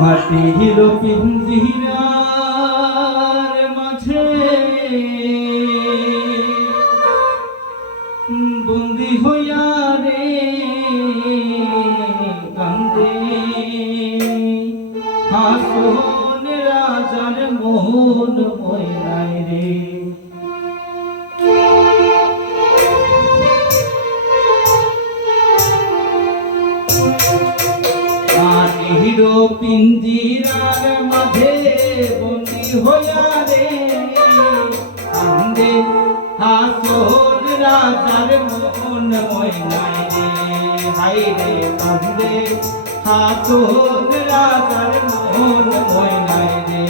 মাটির পিঞ্জিরার মাঝে বন্দি হইয়া রে কান্দে হাসন রাজার মন ময়নায় রে। মাটির পিঞ্জিরার মাঝে বন্দি হইয়া রে কান্দে হাসন রাজার মন ময়নায় রে। হায় রে কান্দে হাসন রাজার মন ময়নায় রে।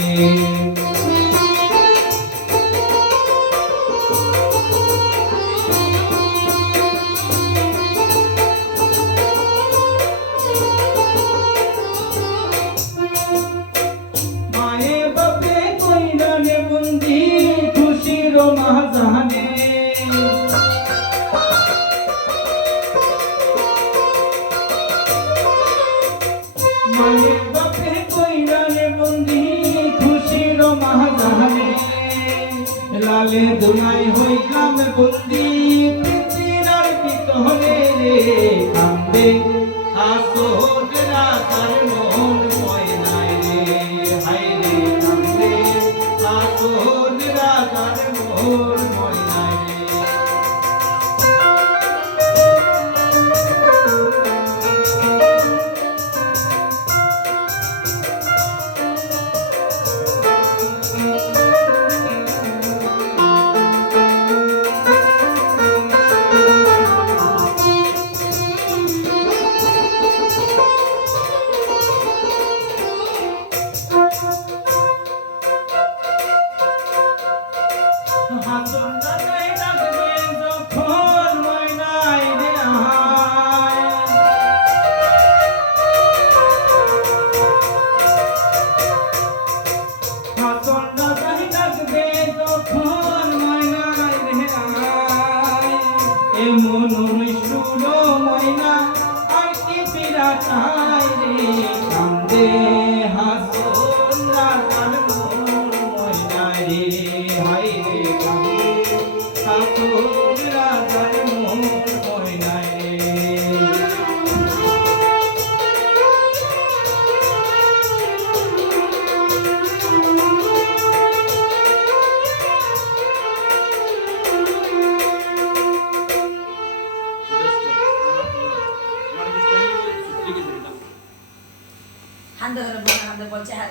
খুশির মাঝানে মায়ের বাপে কইরানে বন্দি খুশির মাঝানে লালে দুনাই হইলাম বন্দি পিতিরার পিতনে রে কান্দে হাসন রাজার মন ময়নায় রে। হায় রে কান্দে হাসন রাজার মন ময়নায় রে। হাসন রাজাই ডাকবে যখন ময়নায় রে আয় হাসন রাজাই ডাকবে যখন ময়নায় রে আয় এমন সুর ময়না আর কি পীড়া চায় রে কান্দে হাসন রাজার মন ময়নায় রে। হায় রে কান্দে হাসন রাজার মন ময়নায় রে। হান্দে বলছে হ্যাঁ